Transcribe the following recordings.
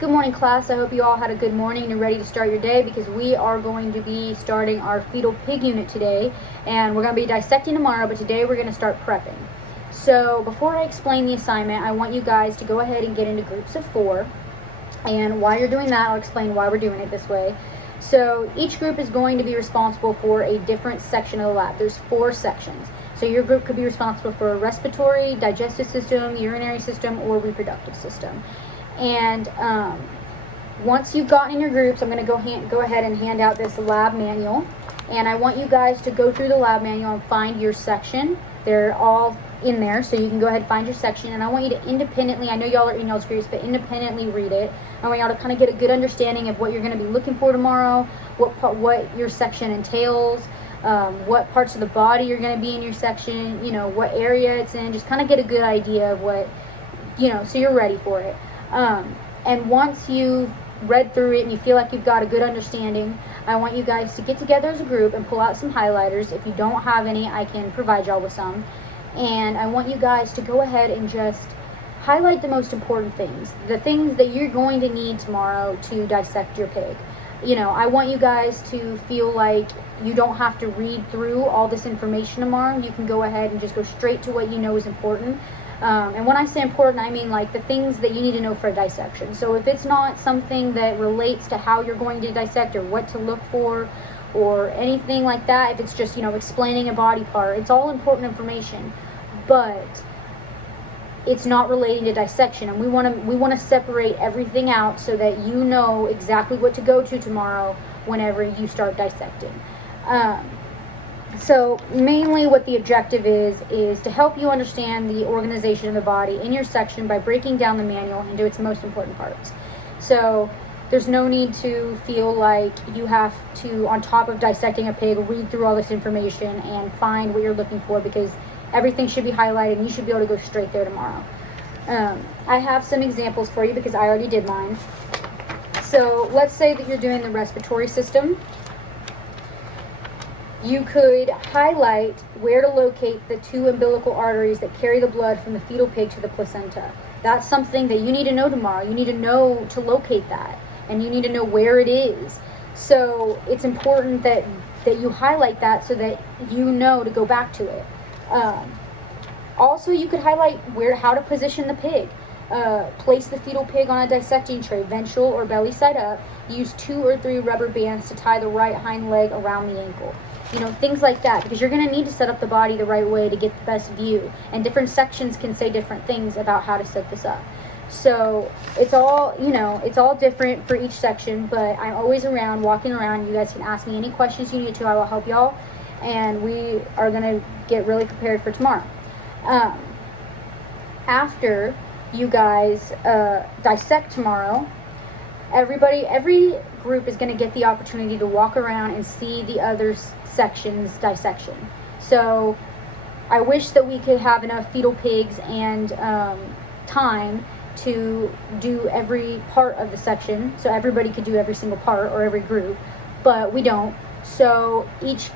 Good morning, class. I hope you all had a good morning and are ready to start your day, because we are going to be starting our fetal pig unit today, and we're going to be dissecting tomorrow, but today we're going to start prepping. So before I explain the assignment, I want you guys to go ahead and get into groups of 4, and while you're doing that, I'll explain why we're doing it this way. So each group is going to be responsible for a different section of the lab. There's 4 sections. So your group could be responsible for a respiratory, digestive system, urinary system, or reproductive system. And once you've gotten in your groups, I'm going to go ahead and hand out this lab manual. And I want you guys to go through the lab manual and find your section. They're all in there, so you can go ahead and find your section. And I want you to independently, I know y'all are in y'all's groups, but independently read it. I want y'all to kind of get a good understanding of what you're going to be looking for tomorrow, what your section entails, what parts of the body you're going to be in your section, what area it's in. Just kind of get a good idea of what, so you're ready for it. And once you've read through it and you feel like you've got a good understanding, I want you guys to get together as a group and pull out some highlighters. If you don't have any, I can provide y'all with some. And I want you guys to go ahead and just highlight the most important things, the things that you're going to need tomorrow to dissect your pig. I want you guys to feel like you don't have to read through all this information tomorrow. You can go ahead and just go straight to what you know is important. And when I say important, I mean like the things that you need to know for a dissection. So if it's not something that relates to how you're going to dissect or what to look for or anything like that, if it's just, explaining a body part, it's all important information, but it's not relating to dissection. And we want to separate everything out so that you know exactly what to go to tomorrow whenever you start dissecting. So mainly what the objective is to help you understand the organization of the body in your section by breaking down the manual into its most important parts. So there's no need to feel like you have to, on top of dissecting a pig, read through all this information and find what you're looking for, because everything should be highlighted and you should be able to go straight there tomorrow. I have some examples for you because I already did mine. So let's say that you're doing the respiratory system. You could highlight where to locate the 2 umbilical arteries that carry the blood from the fetal pig to the placenta. That's something that you need to know tomorrow. You need to know to locate that, and you need to know where it is. So it's important that you highlight that so that you know to go back to it. Also, you could highlight how to position the pig. Place the fetal pig on a dissecting tray, ventral or belly side up. Use 2 or 3 rubber bands to tie the right hind leg around the ankle. Things like that, because you're going to need to set up the body the right way to get the best view. And different sections can say different things about how to set this up. So it's all, it's all different for each section, but I'm always around, walking around. You guys can ask me any questions you need to. I will help y'all, and we are going to get really prepared for tomorrow. After you guys dissect tomorrow, every group is going to get the opportunity to walk around and see the other section's dissection. So I wish that we could have enough fetal pigs and time to do every part of the section, so everybody could do every single part, or every group, but we don't. So each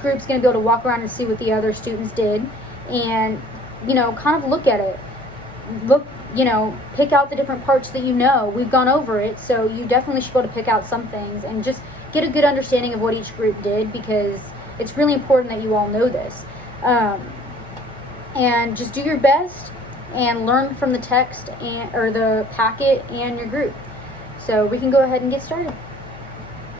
group's going to be able to walk around and see what the other students did, and kind of look at it. Pick out the different parts that we've gone over it, so you definitely should be able to pick out some things and just get a good understanding of what each group did, because it's really important that you all know this. And just do your best and learn from the text or the packet and your group. So we can go ahead and get started.